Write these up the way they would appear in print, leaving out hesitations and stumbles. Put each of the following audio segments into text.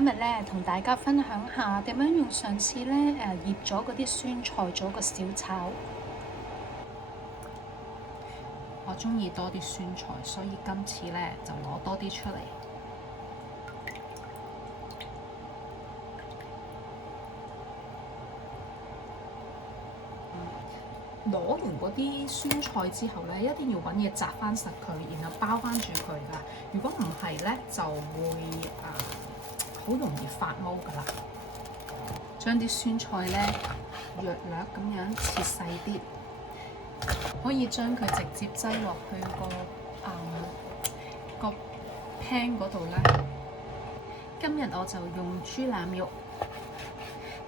今日咧同大家分享下點樣用上次咧醃咗嗰啲酸菜做個小炒。我鍾意多啲酸菜，所以今次咧就攞多啲出嚟。攞完嗰啲酸菜之後咧，一定要揾嘢紮翻實佢，然後包翻住佢㗎。如果唔係咧，就會好容易發毛㗎啦。將啲酸菜咧略略咁樣切細啲，可以將佢直接擠落去個 pan 嗰度啦。今日我就用豬腩肉，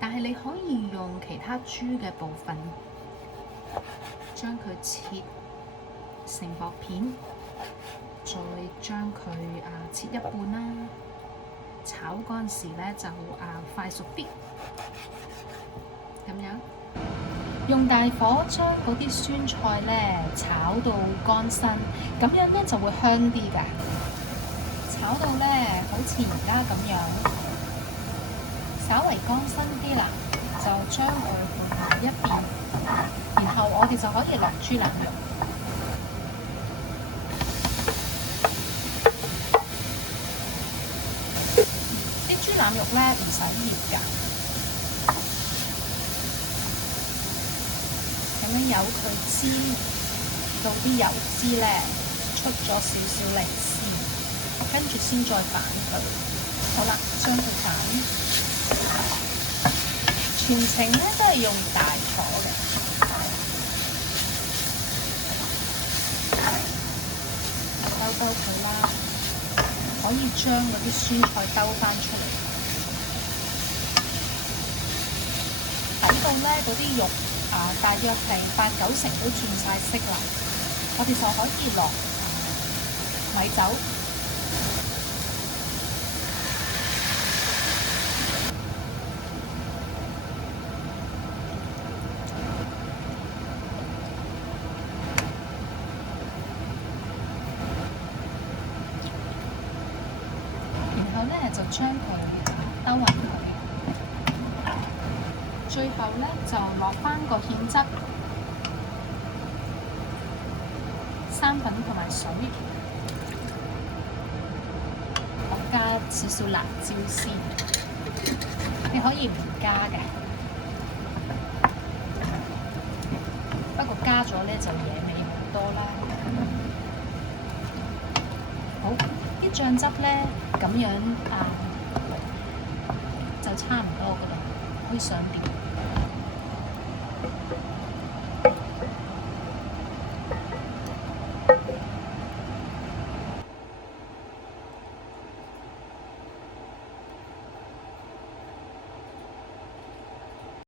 但係你可以用其他豬嘅部分。將佢切成薄片，再將佢切一半啦。炒嗰陣時咧就快熟啲，咁樣用大火將嗰啲酸菜咧炒到乾身，咁樣咧就會香啲㗎。炒到咧好似而家咁樣，稍微乾身啲啦，就將佢換埋一邊。然後我哋就可以落豬腩肉，啲豬腩肉咧唔使醃㗎，咁樣由佢煎到啲油脂咧出咗少少嚟先，跟住先再反佢。好啦，將佢反，全程咧都係用大火嘅。兜佢啦，可以將嗰啲酸菜兜翻出嚟，睇到咧嗰啲肉大約係8-9成都轉晒色啦，我哋就可以落米酒，就將佢兜勻佢，最後咧就落翻個芡汁、生粉同埋水，我加少少辣椒先，你可以唔加嘅，不過加咗咧就惹味好多啦。好，啲醬汁咧咁樣就差唔多噶啦，可以上碟。